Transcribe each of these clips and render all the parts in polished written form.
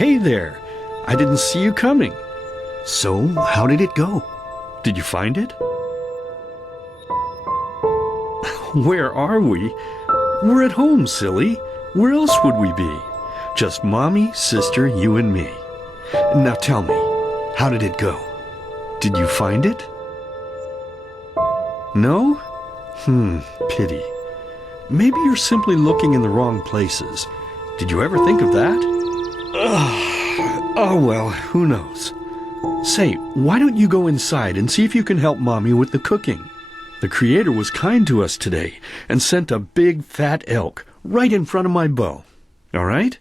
hey there. I didn't see you coming. So, how did it go? Did you find it? Where are we? We're at home, silly. Where else would we be? Just Mommy, sister, you and me. Now tell me, how did it go? Did you find it? No? Pity. Maybe you're simply looking in the wrong places. Did you ever think of that? Oh well, who knows? Say, why don't you go inside and see if you can help Mommy with the cooking? The Creator was kind to us today and sent a big fat elk right in front of my bow. All right?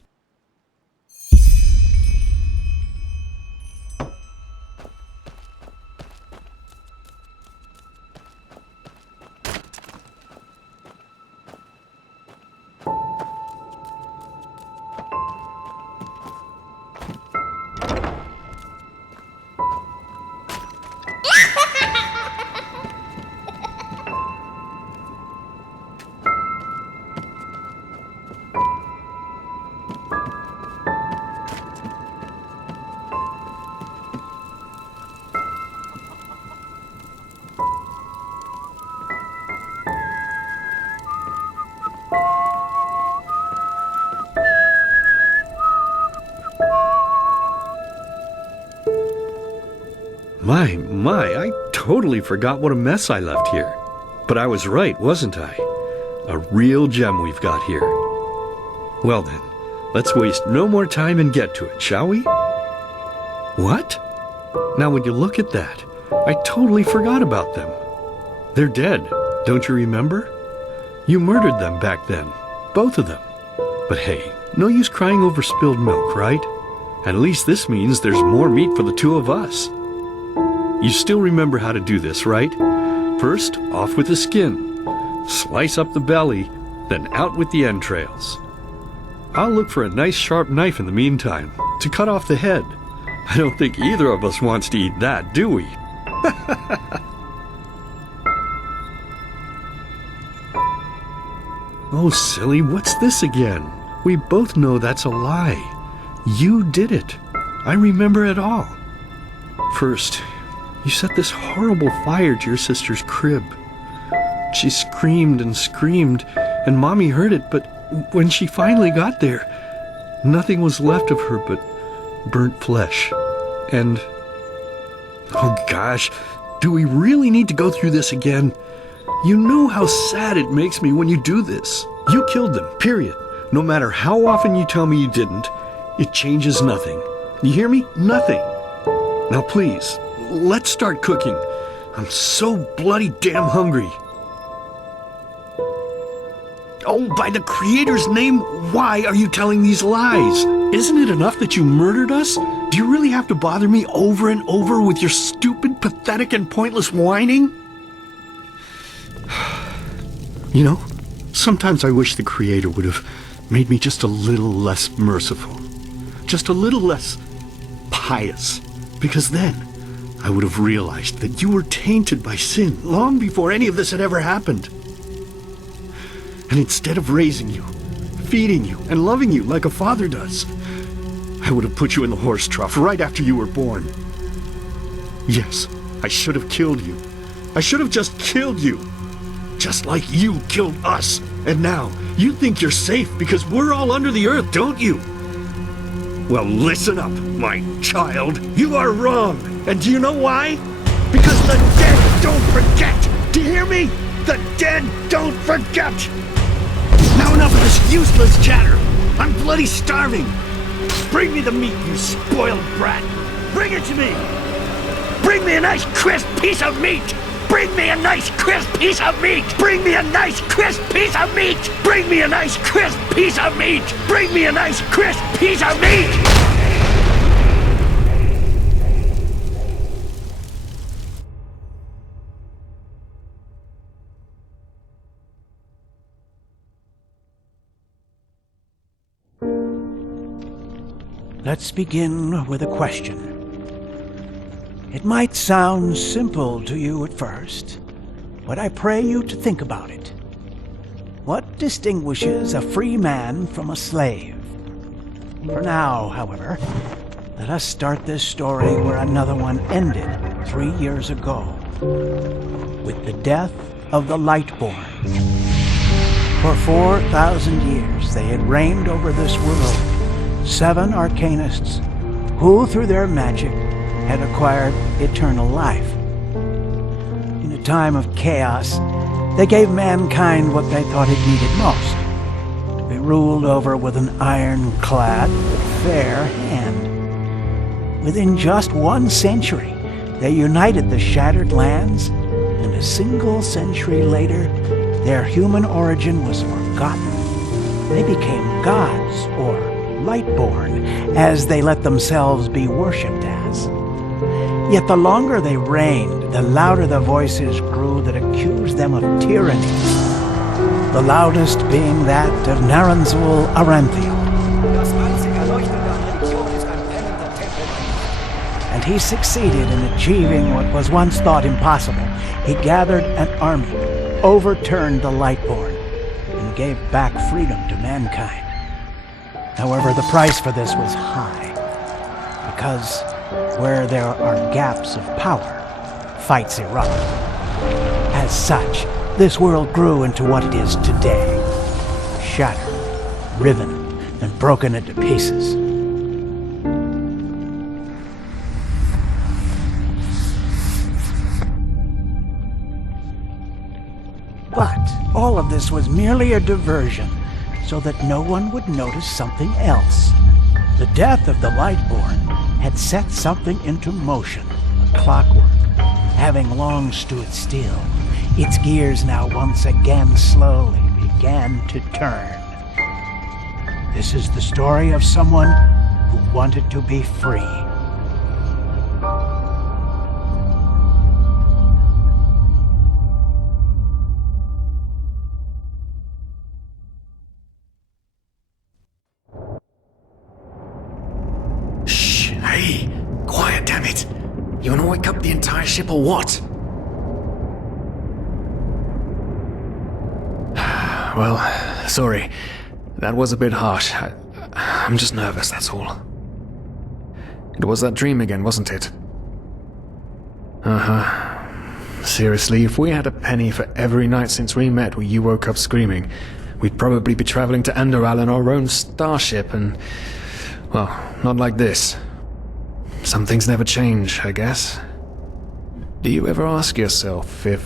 My, I totally forgot what a mess I left here. But I was right, wasn't I? A real gem we've got here. Well then, let's waste no more time and get to it, shall we? What? Now when you look at that, I totally forgot about them. They're dead, don't you remember? You murdered them back then, both of them. But hey, no use crying over spilled milk, right? At least this means there's more meat for the two of us. You still remember how to do this, right? First, off with the skin. Slice up the belly, then out with the entrails. I'll look for a nice sharp knife in the meantime, to cut off the head. I don't think either of us wants to eat that, do we? Oh, silly, what's this again? We both know that's a lie. You did it. I remember it all. First, you set this horrible fire to your sister's crib. She screamed and screamed, and Mommy heard it, but when she finally got there, nothing was left of her but burnt flesh. And... oh gosh, do we really need to go through this again? You know how sad it makes me when you do this. You killed them, period. No matter how often you tell me you didn't, it changes nothing. You hear me? Nothing. Now please, let's start cooking. I'm so bloody damn hungry. Oh, by the Creator's name, why are you telling these lies? Isn't it enough that you murdered us? Do you really have to bother me over and over with your stupid, pathetic, and pointless whining? You know, sometimes I wish the Creator would have made me just a little less merciful. Just a little less pious. Because then I would have realized that you were tainted by sin long before any of this had ever happened. And instead of raising you, feeding you, and loving you like a father does, I would have put you in the horse trough right after you were born. Yes, I should have killed you. I should have just killed you. Just like you killed us. And now, you think you're safe because we're all under the earth, don't you? Well, listen up, my child. You are wrong. And do you know why? Because the dead don't forget. Do you hear me? The dead don't forget. Now enough of this useless chatter. I'm bloody starving. Bring me the meat, you spoiled brat. Bring it to me. Bring me a nice crisp piece of meat. Bring me a nice crisp piece of meat. Bring me a nice crisp piece of meat. Bring me a nice crisp piece of meat. Bring me a nice crisp piece of meat. Let's begin with a question. It might sound simple to you at first, but I pray you to think about it. What distinguishes a free man from a slave? For now, however, let us start this story where another one ended 3 years ago, with the death of the Lightborn. For 4,000 years they had reigned over this world, 7 arcanists who, through their magic, had acquired eternal life. In a time of chaos, they gave mankind what they thought it needed most, to be ruled over with an ironclad but fair hand. Within just 1 century, they united the shattered lands, and a single century later, their human origin was forgotten. They became gods, or Lightborn, as they let themselves be worshipped as. Yet the longer they reigned, the louder the voices grew that accused them of tyranny, the loudest being that of Naranzul Aranthiel. And he succeeded in achieving what was once thought impossible. He gathered an army, overturned the Lightborn, and gave back freedom to mankind. However, the price for this was high, because where there are gaps of power, fights erupt. As such, this world grew into what it is today, shattered, riven, and broken into pieces. But all of this was merely a diversion, so that no one would notice something else. The death of the Lightborn had set something into motion, clockwork, having long stood still. Its gears now once again slowly began to turn. This is the story of someone who wanted to be free. Hey, quiet, damn it! You wanna wake up the entire ship or what? Well, sorry. That was a bit harsh. I'm just nervous, that's all. It was that dream again, wasn't it? Uh-huh. Seriously, if we had a penny for every night since we met where you woke up screaming, we'd probably be traveling to Enderal in our own starship and... well, not like this. Some things never change, I guess. Do you ever ask yourself if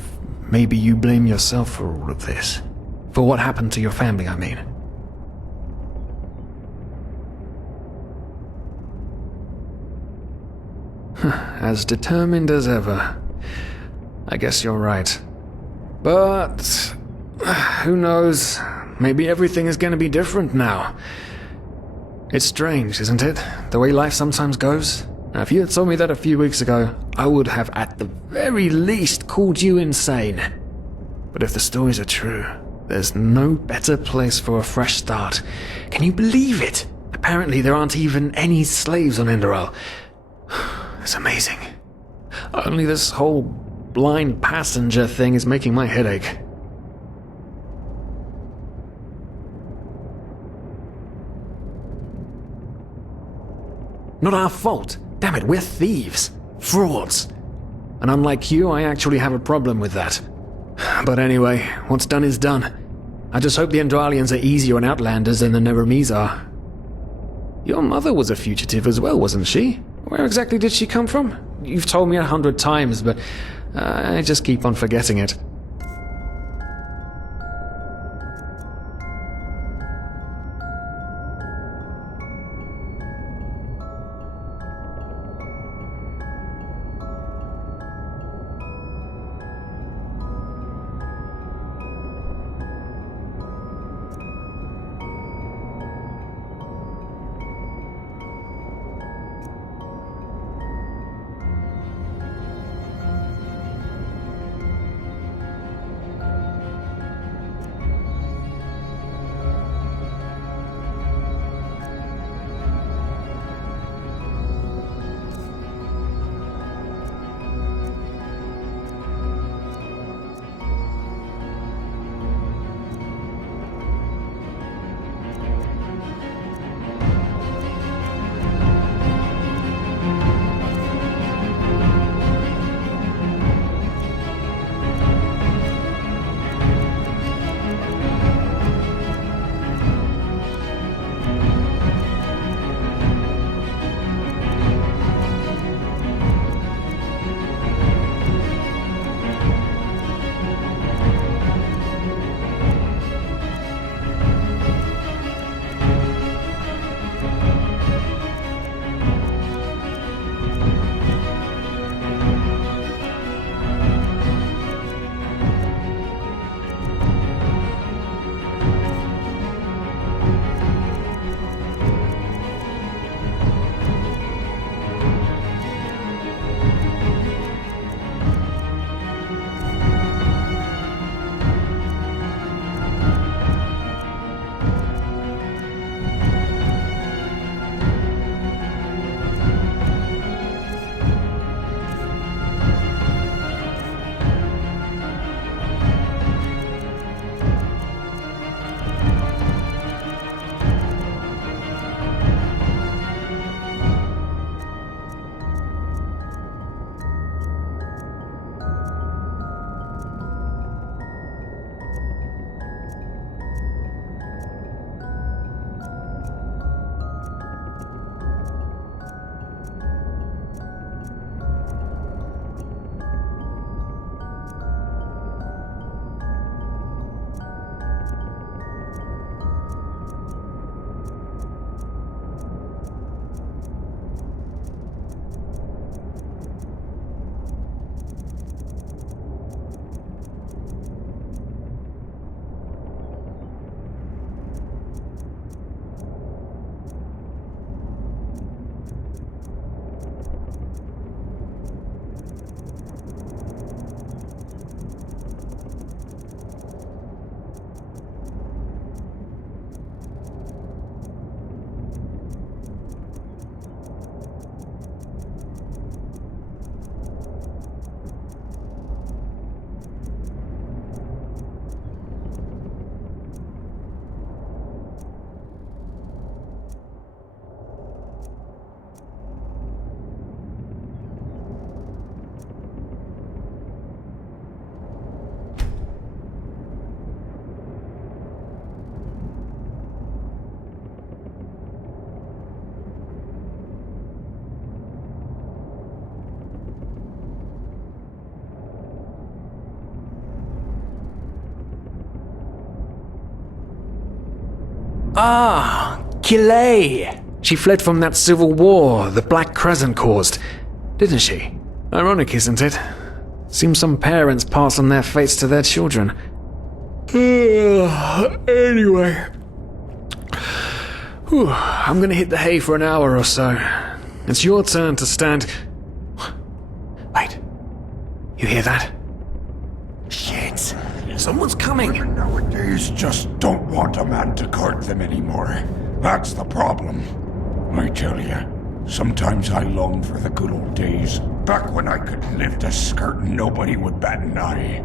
maybe you blame yourself for all of this? For what happened to your family, I mean? As determined as ever. I guess you're right. But... who knows? Maybe everything is going to be different now. It's strange, isn't it? The way life sometimes goes? Now, if you had told me that a few weeks ago, I would have at the very least called you insane. But if the stories are true, there's no better place for a fresh start. Can you believe it? Apparently there aren't even any slaves on Enderal. It's amazing. Only this whole blind passenger thing is making my head ache. Not our fault. Damn it, we're thieves. Frauds. And unlike you, I actually have a problem with that. But anyway, what's done is done. I just hope the Enderalians are easier on Outlanders than the Neramis are. Your mother was a fugitive as well, wasn't she? Where exactly did she come from? You've told me 100 times, but I just keep on forgetting it. Ah, Kilay. She fled from that civil war the Black Crescent caused, didn't she? Ironic, isn't it? Seems some parents pass on their fates to their children. Anyway. Whew, I'm gonna hit the hay for an hour or so. It's your turn to stand... Wait. You hear that? Shit. Someone's coming. Women nowadays just don't want a man to court them anymore. That's the problem. I tell you, sometimes I long for the good old days, back when I could lift a skirt and nobody would bat an eye.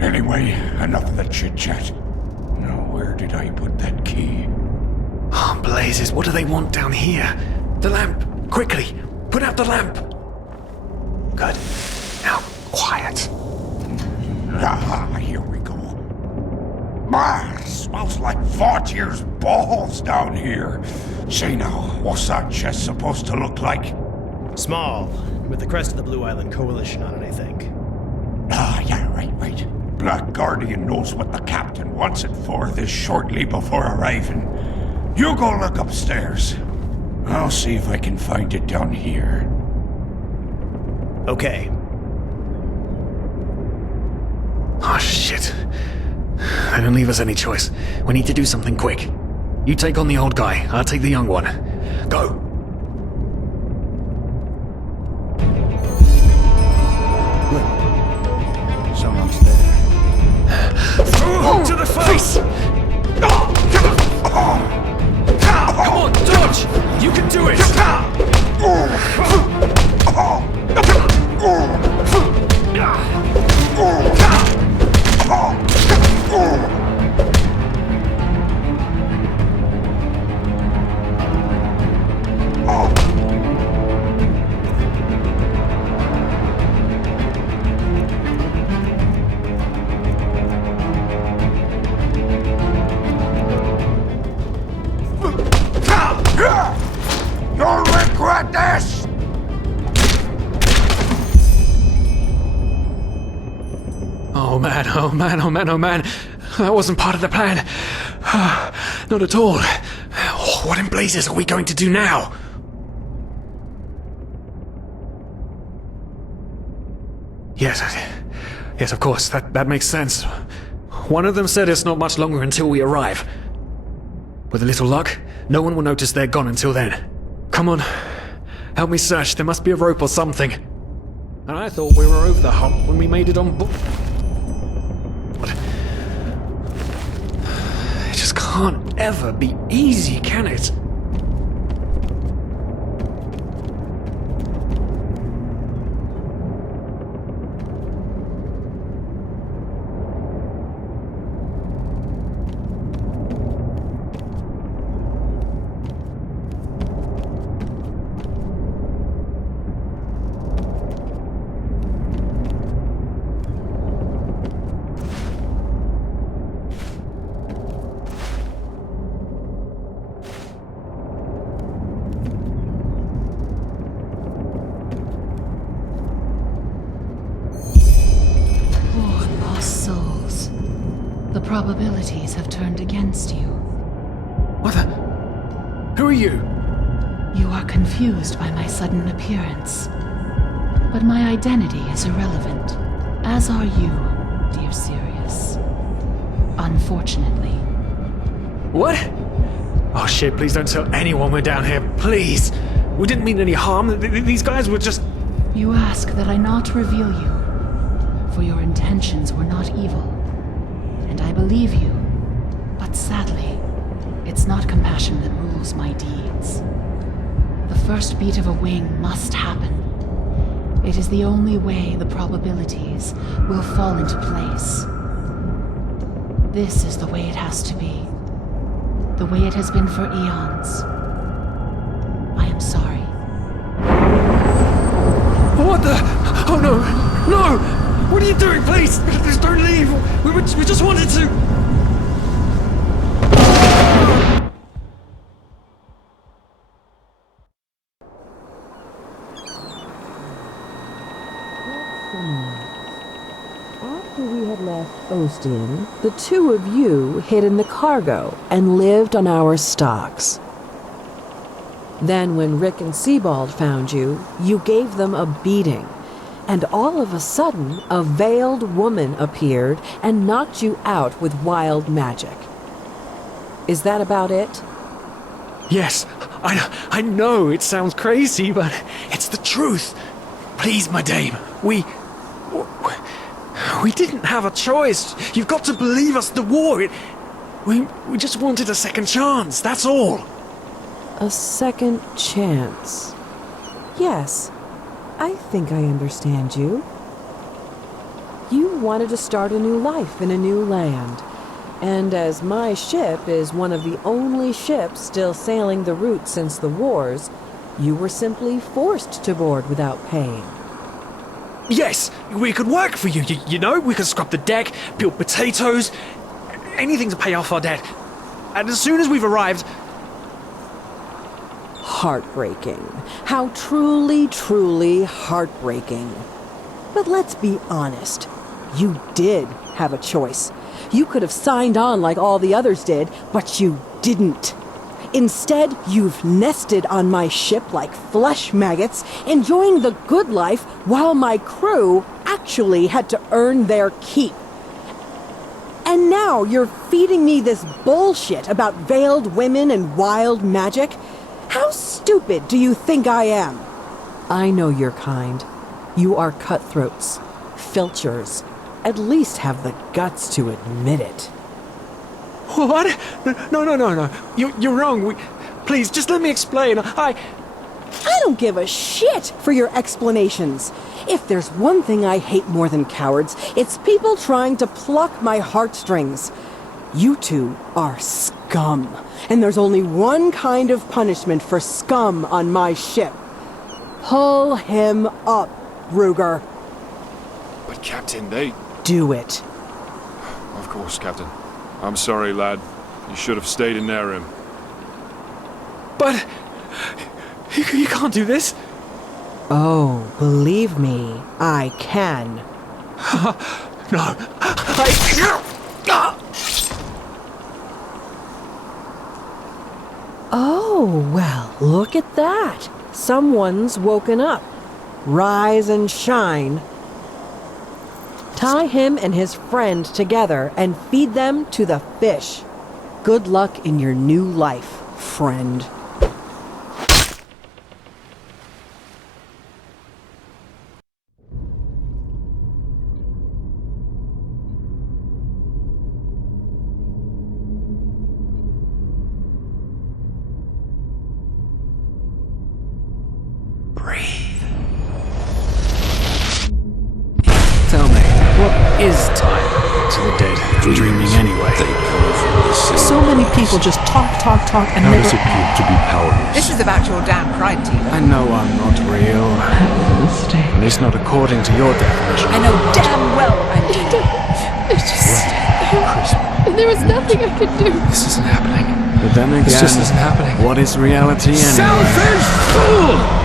Anyway, enough of the chit-chat. Now, where did I put that key? Oh, blazes, what do they want down here? The lamp! Quickly! Put out the lamp! Good. Now, quiet. Aha, here we go. Smells like Vaughtier's balls down here. Say now, what's that chest supposed to look like? Small, with the crest of the Blue Island Coalition on it, I think. Yeah, right. Black Guardian knows what the captain wants it for this shortly before arriving. You go look upstairs. I'll see if I can find it down here. Okay. Oh, shit. They don't leave us any choice. We need to do something quick. You take on the old guy, I'll take the young one. Go. Someone's there. To the face! Come on, dodge! You can do it! You'll regret this! Oh man, oh man, oh man, oh man. That wasn't part of the plan. Not at all. What in blazes are we going to do now? Yes, of course, that makes sense. One of them said it's not much longer until we arrive. With a little luck, no one will notice they're gone until then. Come on, help me search. There must be a rope or something. And I thought we were over the hump when we made it on board. What? It just can't ever be easy, can it? The probabilities have turned against you. What the? Who are you? You are confused by my sudden appearance. But my identity is irrelevant, as are you, dear Sirius. Unfortunately. What? Oh shit, please don't tell anyone we're down here, please! We didn't mean any harm, these guys were just... You ask that I not reveal you, for your intentions were not evil. And I believe you, but sadly, it's not compassion that rules my deeds. The first beat of a wing must happen. It is the only way the probabilities will fall into place. This is the way it has to be. The way it has been for eons. I am sorry. What the? Oh no! No! What are you doing, please? Please don't leave! We just wanted to... After we had left left Ostian, the two of you hid in the cargo and lived on our stocks. Then when Rick and Sebald found you, you gave them a beating. And all of a sudden, a veiled woman appeared and knocked you out with wild magic. Is that about it? Yes, I know it sounds crazy, but it's the truth. Please, my dame, we didn't have a choice. You've got to believe us, the war, we just wanted a second chance, that's all. A second chance. Yes, I think I understand you. You wanted to start a new life in a new land. And as my ship is one of the only ships still sailing the route since the wars, you were simply forced to board without paying. Yes, we could work for you, you know? We could scrub the deck, peel potatoes, anything to pay off our debt. And as soon as we've arrived... Heartbreaking. How truly, truly heartbreaking. But let's be honest. You did have a choice. You could have signed on like all the others did, but you didn't. Instead, you've nested on my ship like flesh maggots, enjoying the good life while my crew actually had to earn their keep. And now you're feeding me this bullshit about veiled women and wild magic? How stupid do you think I am? I know your kind. You are cutthroats, filchers. At least have the guts to admit it. What? No. You're wrong. Please, just let me explain. I don't give a shit for your explanations. If there's one thing I hate more than cowards, it's people trying to pluck my heartstrings. You two are scum, and there's only one kind of punishment for scum on my ship. Pull him up, Ruger. But Captain, they... Do it. Of course, Captain. I'm sorry, lad. You should have stayed in their room. But... You can't do this. Oh, believe me, I can. No. Oh, well, look at that. Someone's woken up. Rise and shine. Tie him and his friend together and feed them to the fish. Good luck in your new life, friend. Tell me, what is time to the dead? Dreaming anyway. So many people just talk, and How never... does it feel to be powerless? This is about your damn pride, Tina. I know I'm not real. At least not according to your definition. I know damn well I'm Tina. It's just... There was nothing I could do. This isn't happening. But then again, This just isn't happening. What is reality anyway? Selfish fool!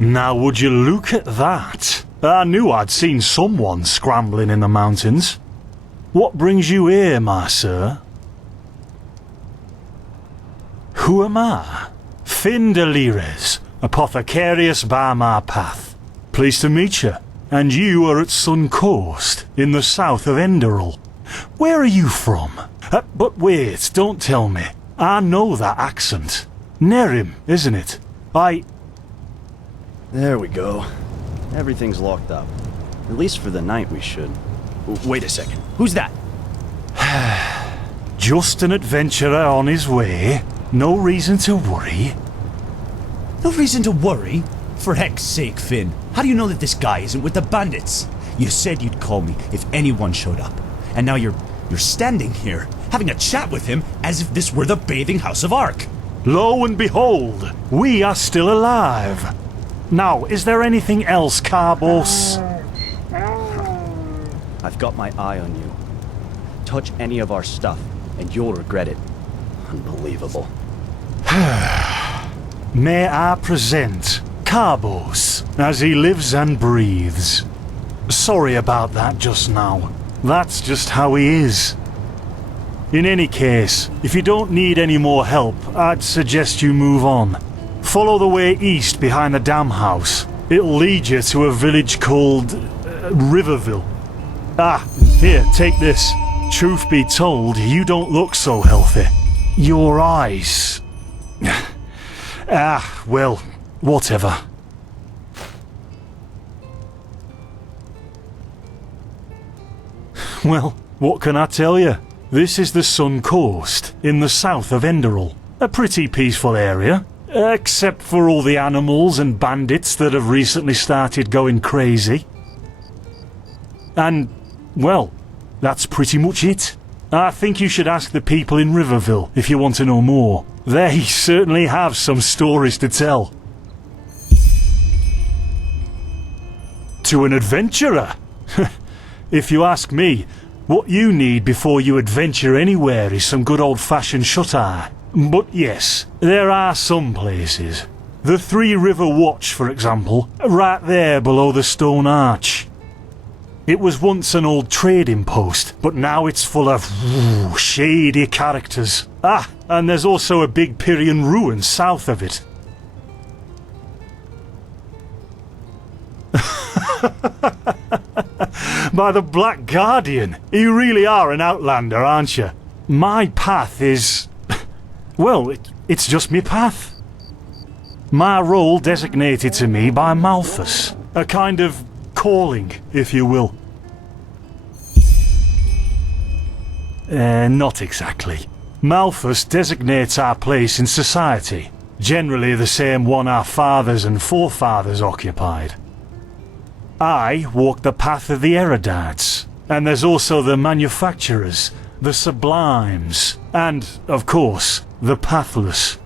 Now would you look at that? I knew I'd seen someone scrambling in the mountains. What brings you here, my sir? Who am I? Finn de Lires, apothecarius by my path. Pleased to meet you. And you are at Sun Coast, in the south of Enderal. Where are you from? But wait, don't tell me. I know that accent. Nerim, isn't it? There we go. Everything's locked up. At least for the night we should. Wait a second. Who's that? Just an adventurer on his way. No reason to worry. No reason to worry? For heck's sake, Finn. How do you know that this guy isn't with the bandits? You said you'd call me if anyone showed up. And now you're standing here, having a chat with him as if this were the bathing house of Ark. Lo and behold, we are still alive. Now, is there anything else, Carbos? I've got my eye on you. Touch any of our stuff, and you'll regret it. Unbelievable. May I present Carbos, as he lives and breathes. Sorry about that just now. That's just how he is. In any case, if you don't need any more help, I'd suggest you move on. Follow the way east behind the dam house. It'll lead you to a village called Riverville. Here, take this. Truth be told, you don't look so healthy. Your eyes... well, whatever. Well, what can I tell you? This is the Sun Coast, in the south of Enderal. A pretty peaceful area, except for all the animals and bandits that have recently started going crazy. And, well, that's pretty much it. I think you should ask the people in Riverville if you want to know more. They certainly have some stories to tell. To an adventurer? If you ask me, what you need before you adventure anywhere is some good old-fashioned shut-eye. But yes, there are some places. The Three River Watch, for example, right there below the stone arch. It was once an old trading post, but now it's full of shady characters. And there's also a big Pyrian ruin south of it. By the Black Guardian, you really are an outlander, aren't you? My path is... well, it's just me path. My role designated to me by Malthus. A kind of calling, if you will. Not exactly. Malthus designates our place in society, generally the same one our fathers and forefathers occupied. I walk the path of the erudites, and there's also the manufacturers, the sublimes, and, of course, the pathless.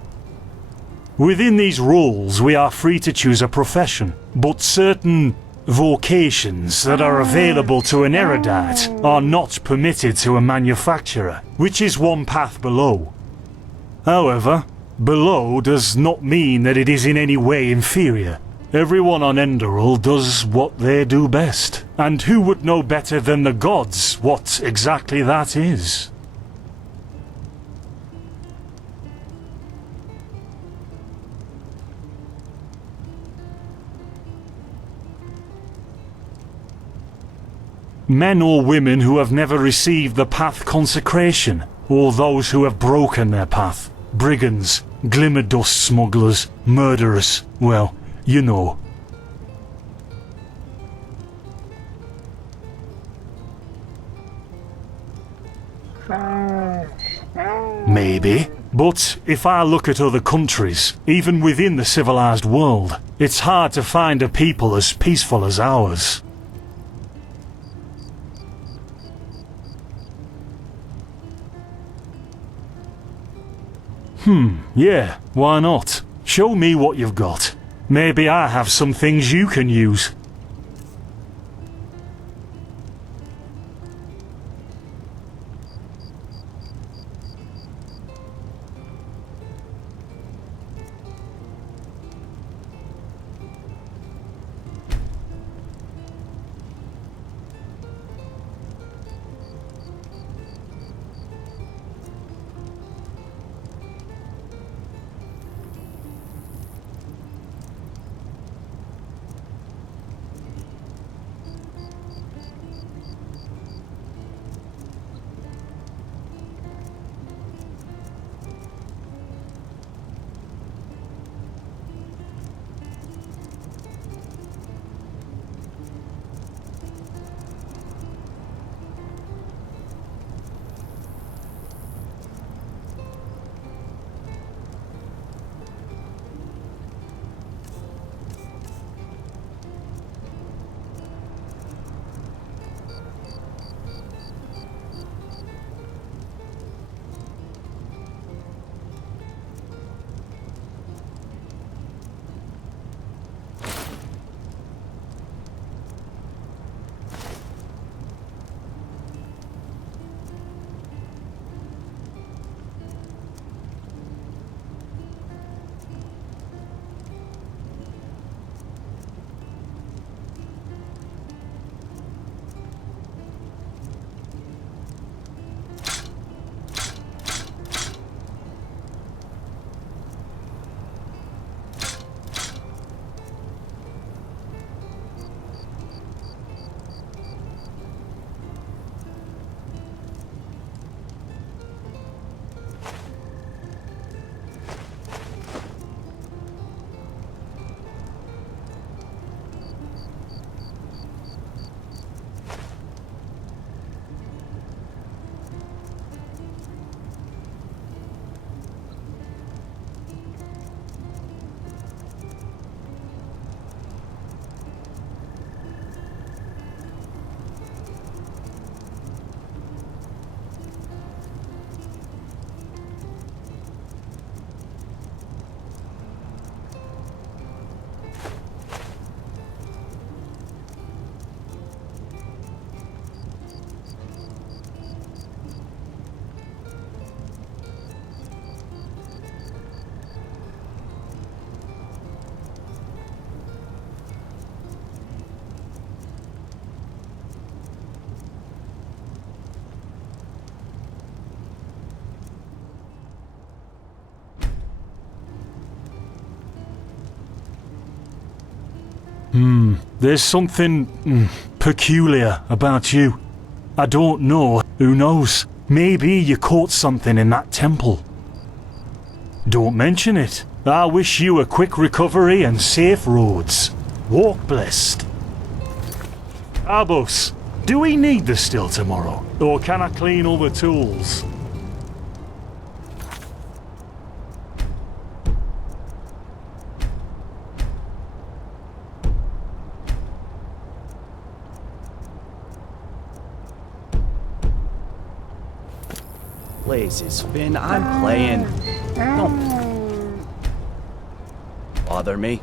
Within these roles we are free to choose a profession, but certain vocations that are available to an erudite are not permitted to a manufacturer, which is one path below. However, below does not mean that it is in any way inferior. Everyone on Enderal does what they do best, and who would know better than the gods what exactly that is? Men or women who have never received the path consecration, or those who have broken their path. Brigands, glimmer dust smugglers, murderers, well, you know. Maybe. But if I look at other countries, even within the civilized world, it's hard to find a people as peaceful as ours. Yeah, why not? Show me what you've got. Maybe I have some things you can use. There's something peculiar about you. I don't know. Who knows? Maybe you caught something in that temple. Don't mention it. I wish you a quick recovery and safe roads. Walk blessed. Abos, do we need the still tomorrow? Or can I clean all the tools? Blazes, Finn, I'm playing. Don't bother me.